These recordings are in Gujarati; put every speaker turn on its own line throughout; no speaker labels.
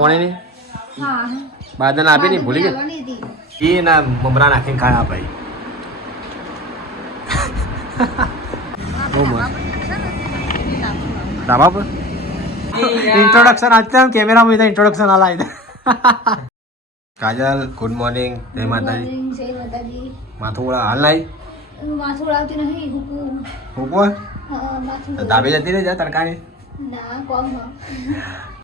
કોણે
હા.
બાદન આપી ની ભૂલી ગઈ એ ના મમરા નાખીને ખાયા ભાઈ. બહુ મસ્ત. ધાબા પર? ઇન્ટ્રોડક્શન કેમેરામાં ઇન્ટ્રોડક્શન આલા આવી કાજલ ગુડ મોર્નિંગ જય માતાજી.
જય માતાજી.
માથું ઓળા હાલ
માથું નહીં હુકુ. માથું
તો ધાબે જતી રહી જા તડકાની.
ના કોમ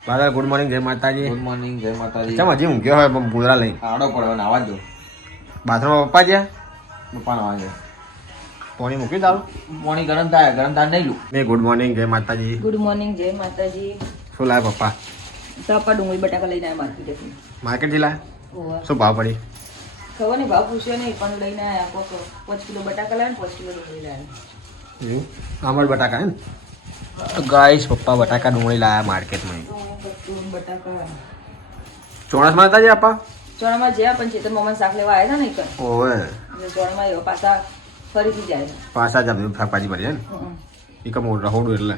બાદલ ગુડ મોર્નિંગ જય માતાજી.
ગુડ મોર્નિંગ જય માતાજી.
ચમ હજી ઊંઘ્યો હોય પૂરા લઈ.
આડો પડ્યો નાવા દો.
બાથરૂમમાં પપ્પા જ્યાં?
પપ્પાનો વાંધો
પાણી મૂકી દારૂ
પાણી ગરમ થાય ગરમ થાય નહીં લું
મેં ગુડ મોર્નિંગ જય માતાજી.
ગુડ મોર્નિંગ જય માતાજી.
શું લાય પપ્પા?
પપ્પા ડુંગળી બટાકા લઈને આવ્યા માર્કેટ.
માર્કેટથી લાવે
હોવા
શું ભાવ પડી?
ખબર નહીં ભાવ પૂછ્યો નહીં પણ લઈને આવ્યા પાંચ કિલો બટાકા લાવ્યા પાંચ કિલો ડુંગળી લાવ્યા.
આમળ બટાકા હે ને તો ગાઈસ પપ્પા બટાકા ડુંગળી લાયા માર્કેટમાં.
બટાકા
ચોણસમાં હતા જે આપા?
ચોણામાં જ્યાં પણ ચેતન મોમાં શાક લેવા આવ્યા હતા ને એક.
ઓવે.
ચોણામાં એવા પાછા ફરીથી જાય
પાછા જ આપણે શાકભાજી ભરી ને? રહોડું એટલે.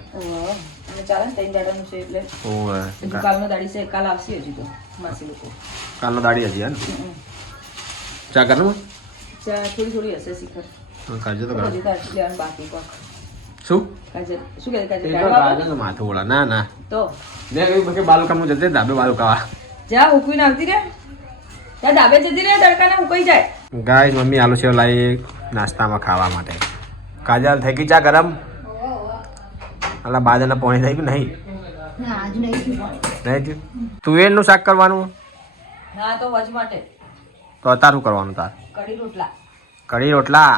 ચાલે ને ત્રણ દાડાનું છે એટલે.
ઓવે.
કાલનો દાડી છે કાલ આવશે હજી તો માસી લોકો.
કાલનો દાડી હજી હે ને. ચા કરું
ચા થોડી થોડી હશે શિખર.
કરજો તો કરો
લેવાનું બાકી કોક.
શું?
કાજલ શું
માથું ઓળા. ના ના.
તો?
મેં કહ્યું પછી બાલુકા હું જતે ધાબે બાલુકા
જા ઉકવીને આવતી રે ત્યાં ડાબે જતી રે તડકાને ઉકાઈ જાય.
ગાઈસ મમ્મી આલુ સેવ લાવી નાસ્તામાં ખાવા માટે. કાજલ થઈ ગઈ ચા ગરમ. અલા બાજરના પોણી થઈ ગયું નહીં?
ના નહીં
નહીં તુવેરનું શાક કરવાનું?
હા તો વજ માટે.
તો અત્યારે કરવાનું તાર.
કઢી રોટલા.
કઢી રોટલા.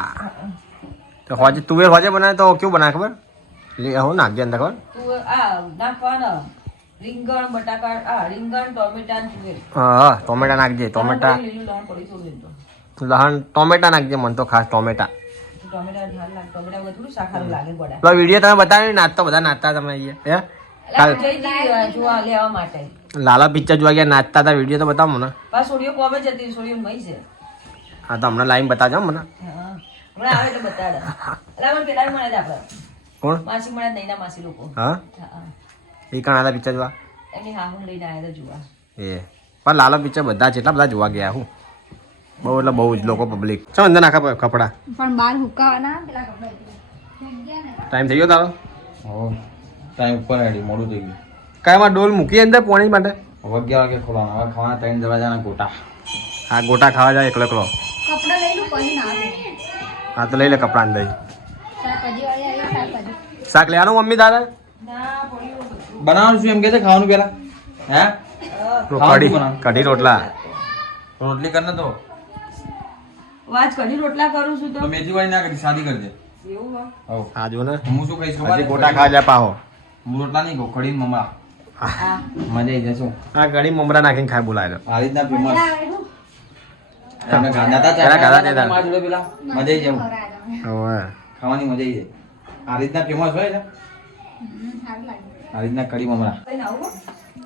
તો હોજે તુવેર હોજે બનાવે તો કેવું બનાવે ખબર? લે હું નાખજે અંદર ખબર.
તું આ નાખવાના. રીંગણ બટાકા આ રીંગણ ટોમેટા તુવેર
હા ટોમેટા નાખજે ટોમેટા. લહણ ટોમેટા નાખજે મન તો ખાસ ટોમેટા. વીડિયો તમે બતાવ્યો ને નાચતો બધા નાચતા તમે અહીંયા હે? લાલા પિક્ચર જોવા ગયા નાચતા હતા વીડિયો તો બતાવો મને.
છે.
હા તો હમણાં લાઈન બતાવજો મને.
હમણાં આવે એટલે બતાડે. એટલે પેલા મળે આપણે
કોણ?
માસી મળે નૈના માસી લોકો.
હા? એ કણ આલા પિક્ચર જોવા?
લઈને આવ્યા
એ. પણ લાલા પિક્ચર બધા જેટલા બધા જોવા ગયા હું. બહુ એટલે બહુ જ લોકો પબ્લિક ચો અંદર નાખા કપડા.
પણ બહાર હુકાવાના પેલા કપડાં થઈ ગયા ને.
ટાઈમ થઈ ગયો તારો?
હો ટાઈમ ઉપર હેડી મોડું થઈ ગયું.
કાંઈમાં ડોલ મૂકી અંદર પોણી માટે?
અગિયાર વાગે ખોલવાના હવે ખાવાના ત્રણ દરવાજાના ગોટા.
આ ગોટા ખાવા જાય એકલો એકલો.
કપડા લઈ લઉં પછી ના આવે.
હા તો લઈ લે કપડા
શાકભાજી
શાક લેવાનું મમ્મી તારે?
બનાવું
બનાવવાનું શું એમ કે છે ખાવાનું પેલા હે?
કઢી કઢી રોટલા.
રોટલી કરને તો.
વાજ કઢી રોટલા કરું છું તો.
મેથી વાળી ના કરી સાદી કરજે.
હા જો ને.
હું શું કહીશ ખબર?
ગોટા ખા જા પાહો.
હું રોટલા નહીં કહું કઢી મમરા.
હા.
મજા આવી જશે.
હા કઢી મમરા નાખીને ખાય બોલાય
આ રીતના ફેમસ? તમે ગાંડા હતા
પેલા હતા.
મારા જોડે પેલા મજા આવી જાય
હવે.
ખાવાની મજા આવી જાય. આ રીતના ફેમસ હોય છે?
હમ,
આ રીતના કઢી મમરા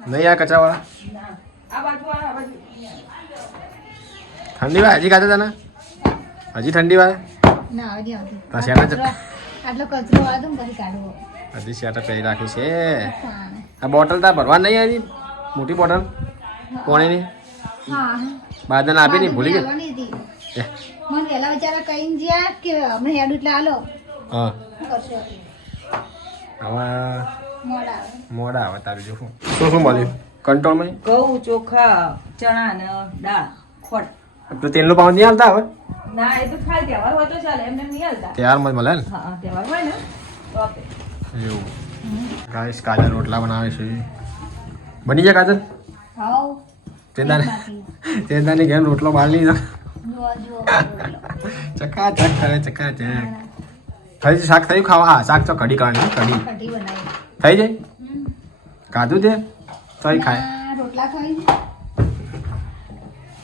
નહીં આ કચરાવાળા?
ના. આ બાજુ આ આ બાજુ.
ઠંડી વાય હજી ખાતા તને? હજી ઠંડી વાય?
ના આટલો કચરો વાળો પછી કાઢવો
હજી શેટર પહેરી રાખી છે. આ બોટલ તાર ભરવા નહીં હજી મોટી બોટલ? પોણીની
હા.
બાદન આપી નહીં ભૂલી. એ,
મને પેલા બિચારા કઈ ગયા કે અમને હેડ એટલે હાલો.
હા.
આવા
હવે
મોડા
મોડા આવે તારી જો શું. શું મળ્યું? કંટ્રોલ કંટ્રોલમાં
ઘઉં ચોખા ચણા ને દાળ ખોટ
તો તેલનું પાઉં નહીં હાલતા હવે?
ના એ તો ખાલી તહેવાર હોય તો ચાલે એમને નહીં હાલતા.
તહેવાર જ મળે ને?
હા હા, તહેવાર હોય ને તો
એવું. ગાઈસ કાજલ રોટલા બનાવે છે. બની જાય કાજલ?
હાવ
ચેદાને
બાકી.
ચેદાની ઘેર રોટલો બાર લીધો.
ચકા ચક કરે
ચકા ચક થઈ થઈ શાક? થયું? ખાવા? હા શાક તો કઢી કાઢી કઢી.
કઢી બનાવી.
થઈ જાય?
હમ.
દે તે? તોય ખાય.
રોટલા ખાઈ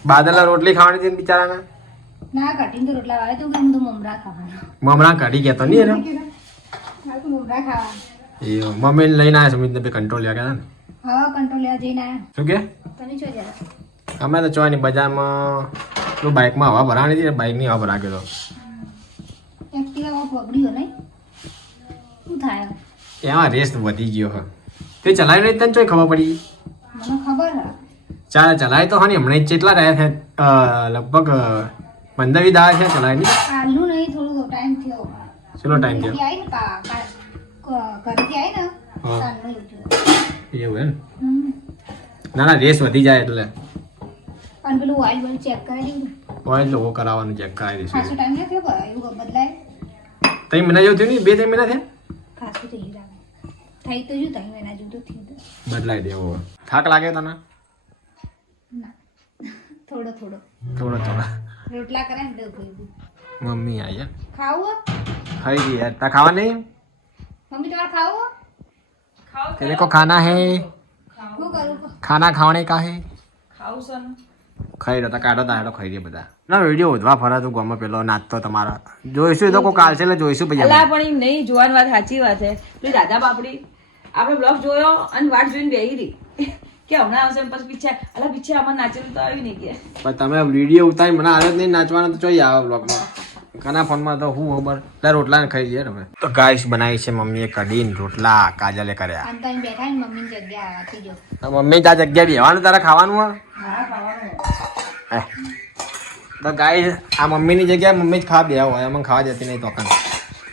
બાદલના રોટલી ખાવાની છે બિચારાને?
ના કઢી તો રોટલા વાળે તો હું તો મમરા ખાવાના?
મમરા કઢી ગયા તો નહીં એનો?
મમરા ખાવા
એ મમ્મી લઈને આવ્યા સુમિત ને કંટ્રોલ લાગ્યા ગયા ને.
હા જઈને
શું કે?
તમે છો જરા
અમે તો ચોની બજારમાં પેલું બાઇકમાં હવા ભરાણી હતી ને બાઇકની હવા ભરા ગયો
એક્ટિવામાં પગડ્યો નહીં. શું થાય?
એમાં રેસ વધી ગયો હા. તે ચલાવી રહી તને ચોય ખબર પડી?
મને ખબર હા.
ચાલ ચલાય તો હની. હમણાં જ કેટલા રહ્યા છે? લગભગ પંદર વીસ દાવા છે ચલાયની
આલુ નહીં થોડું ટાઈમ થયો.
ચલો ટાઈમ થયો?
ઘરેથી આવી ને એવું.
એમ? ના ના રેસ વધી જાય એટલે.
અને પેલું ઓઇલ બોઇલ ચેક કરાવી દીધું
ઓઇલ તો કરાવવાનું ચેક કરાવી
ખાસો ટાઈમ ના થયો એવું બદલાય?
તઈ મહિના જેવું થયું ને બે ત્રણ મહિના થયા?
ખાસો થઈ ગયું થઈ તો જ્યું તઈ મહિના જેવું તો થયું.
બદલાઈ દેવો થાક લાગે તને?
ના. થોડો થોડો.
થોડો થોડો.
રોટલા કરે ને તો
મમ્મી આયા
ખાવું
ખાઈ ગઈ યાર. તા ખાવા નહીં?
મમ્મી તમારે ખાવ
तेरे को खाना है
શું કરું
ખાના ખાવાને કા હે
ખાવું છે ને
ખાઈ રહ્યા કાઢો તા હેડો ખાઈ રહ્યા બધા ના વિડીયો ઉધવા ફરા તું ગમે પેલો નાચતો તમારા જોઈશું એ તો કોઈ કાલ છે એટલે જોઈશું પછી
અલા
અમે.
પણ એમ નહીં જોવાની વાત સાચી વાત છે પેલી દાદા બાપડી આપણે બ્લોગ જોયો અને વાટ જોઈને બેહી રહી કે હમણાં આવશે ને પછી પીછે અલા પીછે આમાં નાચેલું તો આવી નહીં કે
પણ તમે વિડીયો ઉતારી મને આદત નહીં નાચવાના તો જોઈએ આવે બ્લોગમાં કના ફોનમાં તો હું ખબર? એટલે રોટલા ખાઈ જઈએ હવે. તો ગાઈસ બનાવી છે મમ્મીએ કઢીને રોટલા કાજલે કર્યા.
તો
તો મમ્મી ત્યાં જગ્યા બેહવાનું તારે ખાવાનું
હા
હે. તો ગાય આ મમ્મીની જગ્યાએ મમ્મી જ ખા બે હોય. અમને ખાવા જતી નહીં તોકન.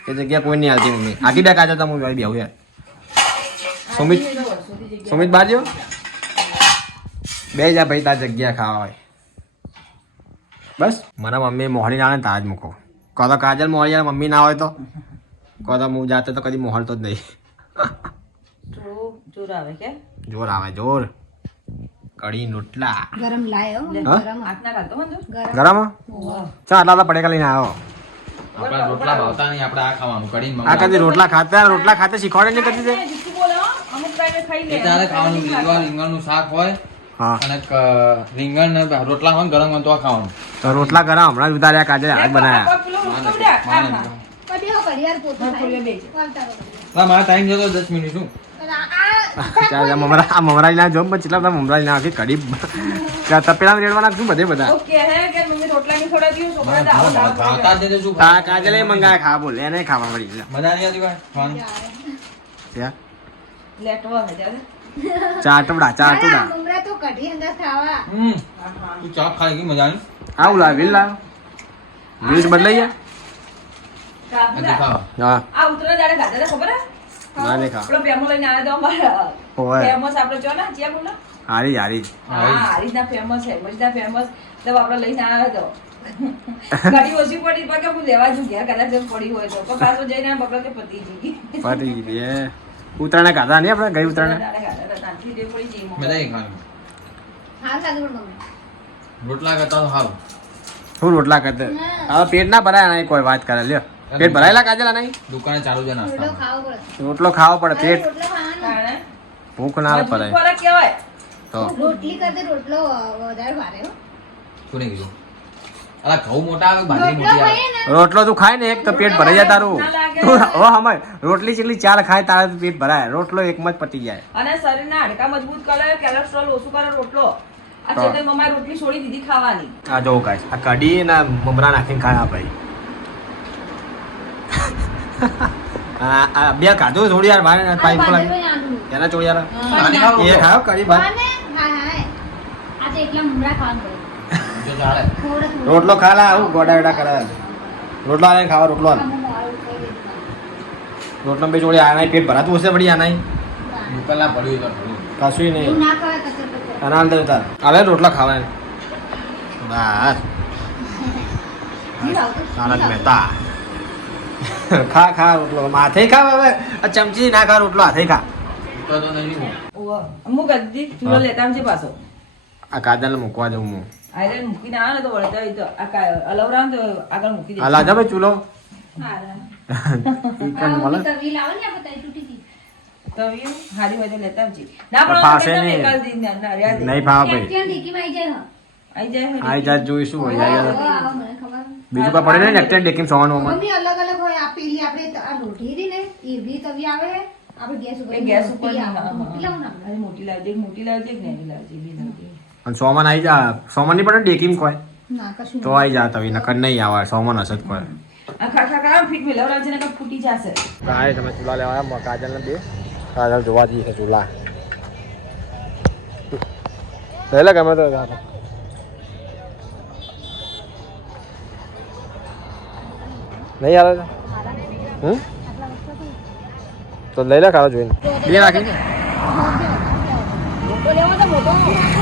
એ જગ્યા કોઈ નહીં આવતી મમ્મી. આખી બે તો તમે બેહું યાર. સુમિત સુમિત બાજુ બે જા ભાઈ તાર જગ્યા ખાવા હોય. બસ. મારા મમ્મી મોહળી ના તાજ મૂકો. કહો તો કાજલ મોહલ યાર મમ્મી ના હોય તો. કહો તો હું જાતે તો કદી મોહળતો જ નહીં.
જોર આવે કે?
જોર આવે જોર. કઢી રોટલા.
ગરમ લાયો ગરમ
હાથ ના લાગતો મને
ગરમ.
ગરમ ચા આટલા પડે કાલે લઈને આવ્યો
આપણે રોટલા ભાવતા નહીં આપણે આ ખાવાનું. કઢીને
આ કદી રોટલા ખાતા રોટલા ખાતે શીખવાડે નહીં કદી તે?
હો. અમુક ટાઈમે ખાઈ લે
તારે ખાવાનું રીંગણનું શાક હોય અને રીંગણ ને રોટલા હોય ગરમ હોય તો ખાવાનું.
તો રોટલા ગરમ હમણાં જ ઉતાર્યા કાજે હાથ બનાયા.
આ પેલો રોટલો લે, આ ખા.
કદી હો. ઘડિયાળ પોતું
હા, ખોલે બે છે.
ચાલતા રહો.
હા, મારો ટાઈમ જતો દસ મિનિટ શું?
મમરા આ મમરા ના જો પણ કેટલા બધા મમરા ના આખી તપેલા રેડવા નાખશું બધે બધા?
ઓકે હે
કાજલે મંગાયા ખા બોલે એને ખાવા પડી
મજા નહીં આવતી
ચાટુડા ચાટુડા.
ના, મમરા તો કઢી અંદર ખાવા.
હમ. તું ચા ખાય કે મજા નહીં
આવ લા વિલ લા વીસ બદલાઈ ગયા હા.
આ ઉતરો દાડે ખાધા ખબર હે?
ના નહીં ખા
આપણો પેમો લઈને આવ્યો તો અમારા
ઓય.
ફેમસ આપણો જો ના જે બોલો
હારી હારી.
હા ના ફેમસ હે મજદા ફેમસ તો આપણે લઈને આવ્યો તો. ઘડી ઓછી પડી પણ કે હું લેવા કદાચ પડી હોય તો. પાછો જઈને કે પતી જઈ
પતી ગઈ ખાધા નહીં આપણે? ગઈ ઉત્તરાયણ
પડી જઈ
નહીં
પણ મમ્મી.
રોટલા કરતા તો સારું
શું રોટલા કરતે? હવે પેટ ના ભરાય નહીં કોઈ વાત કરે લ્યો. પેટ ભરાયેલા કાજલા નહીં?
દુકાને ચાલુ છે
રોટલો
નાસ્તા
ખાવો પડે.
રોટલો ખાવો પડે પેટ ભૂખ ના તો.
રોટલી કરતા રોટલો વધારે ભારે
નહીં કીધું? અલા ઘઉં મોટા આવે બાજરી
રોટલો
મોટી આવે.
રોટલો તું ખાય ને એક તો પેટ ભરાઈ જાય તારું. તું હો હમય રોટલી ચેટલી ચાર ખાય તારે પેટ ભરાય. રોટલો એકમાં જ પતી જાય.
અને શરીરના હાડકા મજબૂત કરે કોલેસ્ટ્રોલ ઓછું કરે રોટલો. આ
હા.
ચેતન રોટલી છોડી દીધી ખાવાની.
આ જો ગાઈસ આ કઢી ના મમરા નાખીને ખાય ભાઈ. બે ખાધું થોડી યાર ભાઈ પાઇપ
બાજુ
એના એ ખાયો કઢી ભાત.
હા, હા. આ એકલા મમરા ખાવાનું
જો ચાલે.
રોટલો ખાલા આવું ગોડા ગોડા કરે. રોટલો આને ખાવા રોટલો. આને. રોટલો બે ચોળી આના પેટ ભરાતું હશે પડી આના
દુકાનના પડ્યું તો પડ્યું.
કશું નહીં. આના અંદર તાર. અરે રોટલા ખાવા બસ. આનંદ મહેતા ખા ખા રોટલો. માથે ખા હવે. આ ચમચી ના ખા રોટલો હાથે ખા.
તો તો નહીં.
મૂક. લેતા પાછો.
આ કાજલ મૂકવા દઉં હું.
આયરન મૂકીને આવે તો વળતા હોય તો આ અલવરામ તો આગળ મૂકી દે
હાલા જા ચૂલો
હા, હા.
ઈ
આ
કણ મળે
તવી લાવો ને આપણે તવી તૂટી ગઈ.
તવિયું હારી હોય તો લેતા આવજે ના પણ
ફાવશે નહીં.
એકાદ દિન ના- ના, રહ્યા
નહીં ફાવા ભાઈ
ટ્રેક્ટર ડીકીમાં આઈ જાય, હા.
આઈ જાય હરી.
આઈ જાત જોઈશું હોય
આવો,
જાય
આવો, મને ખબર.
બીજું કા પડે ને સોવાનું
મમ્મી અલગ અલગ હોય આ પેલી આપણે આ રહી ને એવી તવી આવે આપણે ગેસ ઉપર
ગેસ ઉપર
મોટી લાવું ને
મોટી લાવજે મોટી લાવજે નાની લાવજે બે
અને સોમાન આવી જા સોમનની પણ ડેકીમ કોઈ
ના કશું
તો આવી જા તવી નકર નહીં આવે સોમાન હશે જ કોઈ તમે ચૂલા લેવા આવ્યા કાજલ ને બે. કાજલ જોવા જઈએ છે ચૂલા. લઈ લે ગમે તો નહીં આવે છે હમ? તો લઈ લે ખાવા જોઈને. બે રાખી
મોટો લેવો તો મોટો?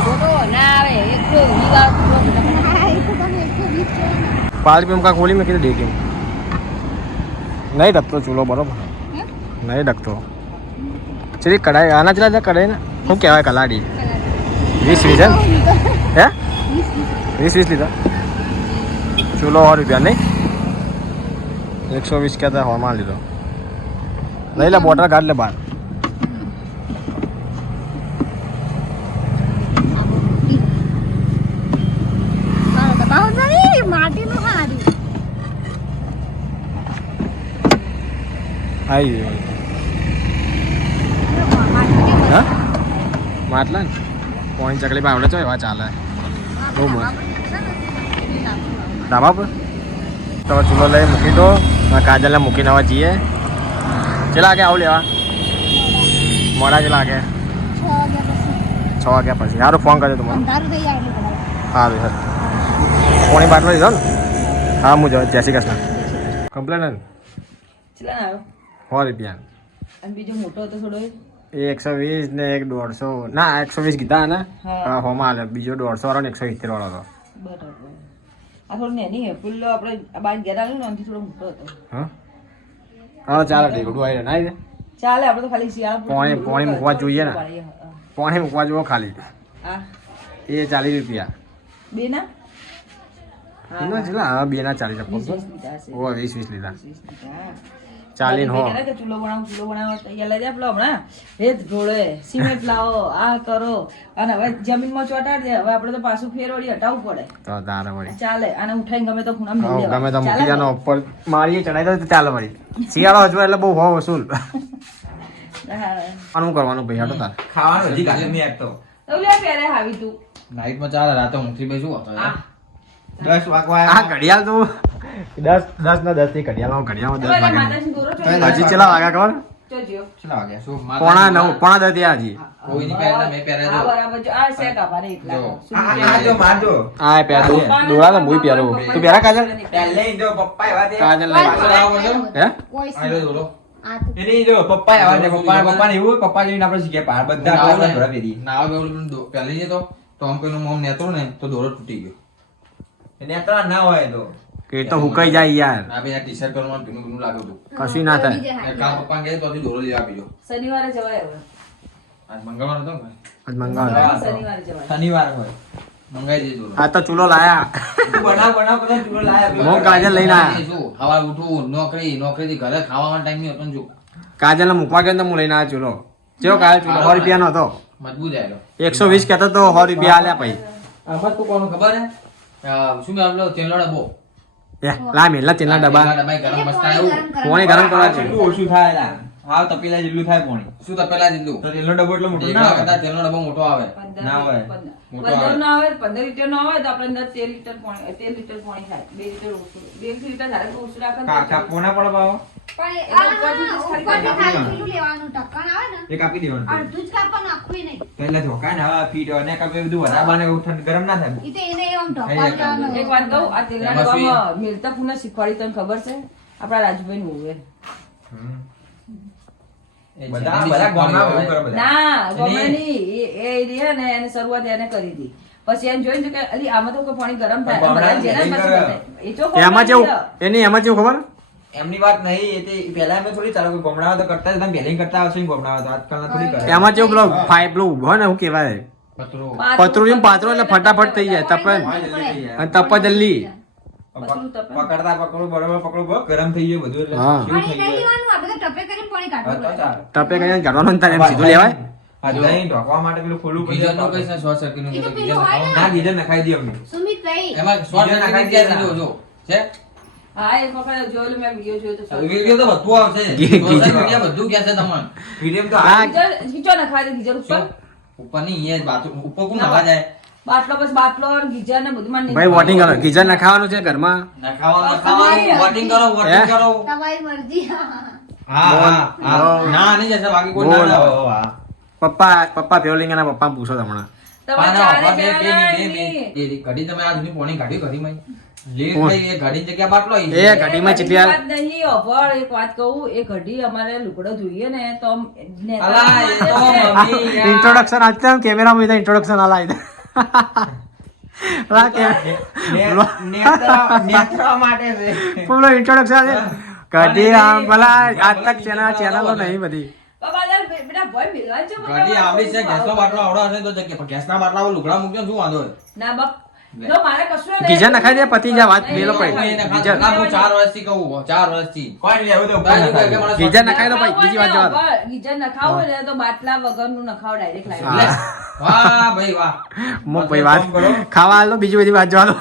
મોટો ના આવે એકસો વીસ વાર પૂરો મોટો.
હા, એ તો તમે એકસો વીસ કહેવાય.
પાલ પીમ કા ખોલી મેં કીધું દેખી નહીં ડકતો ચૂલો બરોબર? નહીં ડકતો. ચલી કઢાઈ આના ચલા જા કઢાઈ ને શું કહેવાય કલાડી? વીસ વીસ હે? વીસ વીસ લીધા. ચૂલો સો રૂપિયા નહીં? એકસો વીસ કહેતા હોમાં લીધો. લઈ લે બોટર કાઢ લે બાર
મારો તો બહુ સારી, માટીનું સારું.
આવી ગયું. હા? માટલા ને પોઈન્ટ ચકલી પાવડે છો એવા ચાલે. બહુ મસ્ત. ધાબા પર? તમે ચૂલો લઈ મૂકી દો કાજલને મૂકીને આવવા જઈએ. ચેલા વાગે આવું લેવા. મોડા ચેલા વાગે
છ વાગ્યા પછી.
સારું ફોન કરજો તમારે. સારું સર પોણી બાટલો લીધો ને? હા હું જય શ્રી કૃષ્ણ. કમ્પ્લેન ને
ચલા આવ્યો
સો રૂપિયા.
અને બીજો મોટો હતો થોડો એ?
એ એકસો વીસ ને એક દોઢસો. ના એકસો વીસ કીધા ને? હોમાં હાલે બીજો દોઢસો વાળો ને એકસો સિત્તેર વાળો હતો.
બરાબર. આ થોડું નેની ફૂલ્લો આપણે આ બાર ઘેર આવ્યું ને આનાથી થોડો મોટો હતો.
હા? હા ચાલો ઠીક ઉડું આવી ના
ચાલે આપણે તો ખાલી શિયાળા
પોણી- પોણી મૂકવા જોઈએ ને. પોણે મૂકવા જુઓ ખાલી. એ ચાલીસ રૂપિયા.
બે ના હા
ચાલીસ
વીસ વીસ લીધા.
ચાલીને હો.
કે ચૂલો બનાવો ચૂલો બનાવો તૈયાર લઈ જા પેલો હમણાં. રેત ઢોળે સિમેન્ટ લાવો આ કરો. અને હવે જમીનમાં ચોટાડ દે હવે આપણે તો પાછું ફેરવડી હટાવવું પડે.
તો તારે વળી.
ચાલે અને ઉઠાઈને ગમે તો ખૂણા
મૂકી
દેવા
ગમે તો મૂકી જાનો ઉપર મારીએ ચડાઈ દો તો ચાલે વળી. શિયાળો હજુ એટલે બહુ હો વસૂલ. આનું કરવાનું ભાઈ હટો તાર.
ખાવાનું હજી કાલે મે આટો
તો લે પેરે હાવી તું.
નાઈટમાં ચાલે રાતે ઊંઘી બેસું હતો દસ વાગવા
આ ઘડિયાળ તો દસ દસ ના દસથી ઘડિયાળ ઘડિયાળ દસ
હવે
વાગે
માતાજી દોરો છો
હજી ચેલા વાગ્યા ખબર?
વાગ્યા?
પોણા નવ પોણા દસ હજી
પહેરે?
તો પહેરું પહેરા કાજલ કાજલ? હે?
પપ્પા બધા પહેલી તો. આમ મોમ નેતો ને તો દોરો તૂટી ગયો. નેતરા ના હોય તો.
કે તો હુકાઈ જાય યાર.
આ બે ટી-શર્ટ કરવામાં ભીનું ભીનું લાગે હતું
કશું ના થાય.
કામ
કાલ પપ્પા કહે તો દોરો લઈ આપી જો
શનિવારે જવાય હવે.
આજ મંગળવાર હતો
આજ મંગાવ
શનિવારે જવાય.
શનિવાર હોય. મંગાઈ દેજો.
આ તો ચૂલો લાયા.
બધા ચૂલો
હું કાજલ લઈને આયા.
શું સવારે ઉઠવું નોકરી નોકરીથી ઘરે ખાવાનો ટાઈમ નહીં હતો ને જો.
કાજલ મૂકવા ગયો ને તો હું લઈને આવ્યો ચૂલો. જેવો કાયો ચૂલો સો રૂપિયાનો હતો.
મજબૂત આયેલો
એકસો વીસ કહેતો તો સો રૂપિયા આલ્યા પછી.
આમાં તું ખબર હે? શું નામ લો? તેલનો ડબ્બો
એ લા મેલા ડબ્બા
ડબ્બા ગરમ આવ્યું
કરવા
પાણી ગરમ કરવા છે
એટલું ઓછું થાય લા હાવ તપેલા જેટલું થાય પાણી
શું તપેલા જેટલું
તો તેલનો ડબ્બો એટલો મોટો ના આવે
કરતા તેલનો ડબ્બો મોટો આવે
ના આવે
પંદર
મોટો
પંદર
આવે.
ના આવે પંદર લીટર નો આવે તો આપણે અંદર તેર લીટર પાણી તેર લીટર પાણી થાય બે લીટર ઓછું બે લીટર ધારે તો ઓછું રાખે કાકા
કા
તો
કાપવો ના પડે બાવો
પણ
એટલે શીખવાડી તને ખબર છે? આપણા રાજુભાઈ નું
બધા બધા
હોય.
ના એ એ ને એને શરૂઆત એને કરી હતી. પછી એમ જોયું કે અલી આમાં તો કોઈ પાણી ગરમ થાય.
એમાં જેવું એની એમાં જેવું ખબર?
એમની વાત નહીં એ તે પહેલા અમે થોડી ચાલો કે ગોમડામાં તો કરતા જ હતા પહેલી કરતા આવશે ને તો આજકાલના થોડી કરે.
એમાં જેવું પેલો ફાઈ પેલો ઊભો હોય ને શું કહેવાય?
પતરું.
પતરું જેમ એટલે ફટાફટ થઈ જાય
તપન
અને તપ જલ્દી.
પકડતા પકડું બરોબર પકડું ગરમ થઈ ગયું બધું એટલે
ટપે કરીને
કાઢવાનું તારે એમ સીધું લેવાય?
દહીં ઢોકવા માટે પેલું.
ને નું.
ના નખાઈ દઈએ અમે
સુમિતભાઈ
એમાં short
ગીઝર નખાઈ
ક્યાં
દીધા.
જો છે?
બાટલો બસ બાટલો ગીઝર ને બધું માં
ભાઈ વોટિંગ કરો. ગીઝર નખાવાનું છે ઘરમાં?
નખાવાનું નખાવાનું વોટિંગ કરો વોટિંગ કરો.
તમારી મરજી.
હા હા હા. ના નહીં જશે બાકી કોઈ ના
બોલ.
ના હોય.
પપ્પા પપ્પા ફેવલિંગ એના પપ્પા પૂછો હમણાં
તમારે
બે
જણા.
એ ઘડી તમે પોણી કાઢી ઘડીમાં? લેટ
કોણ?
થઈ, એ ઘડીની જગ્યા બાટલો આવી
એ
છે.
ઘડીમાં જેટલી
ઘડીની
આ-
વાત નહીં, અભળ, એક વાત કહું એ ઘડી અમારે લુગડો જોઈએ ને તો આમ નેતા
અલા, એ તો
માટે છે.
મમ્મી યાર.
ઇન્ટ્રોડક્શન આજકાલ કેમેરામાં ઇન્ટ્રોડક્શન આલા. પેલો ઇન્ટ્રોડક્શન ઘડી આમ ભલા આજ તક ચેનલ ચેનલો નહીં બધી
ઘડી આવડી છે ગેસનો બાટલો આવડો હશે તો જગ્યા પણ ગેસના બાટલામાં લુગડા મૂક્યો શું વાંધો
ના બાપ જો મારે કશું નહીં.
નખાઈ દે, પતિ જા વાત મેલો પડી.
નહીં,
ના, હું 4 વર્ષથી કહું 4 વર્ષથી.
કોઈ નહીં એવું તો
શોખ-
નખાઈ દો ભાઈ, બીજી વાત જવા
ગીઝર નખાવું ને તો બાટલા વગરનું નખાવ ડાયરેક્ટ
લાવી વાહ ભાઈ વાહ.
મો ભાઈ વાત. ખાવા હાલ બીજી બધી વાત જવા દો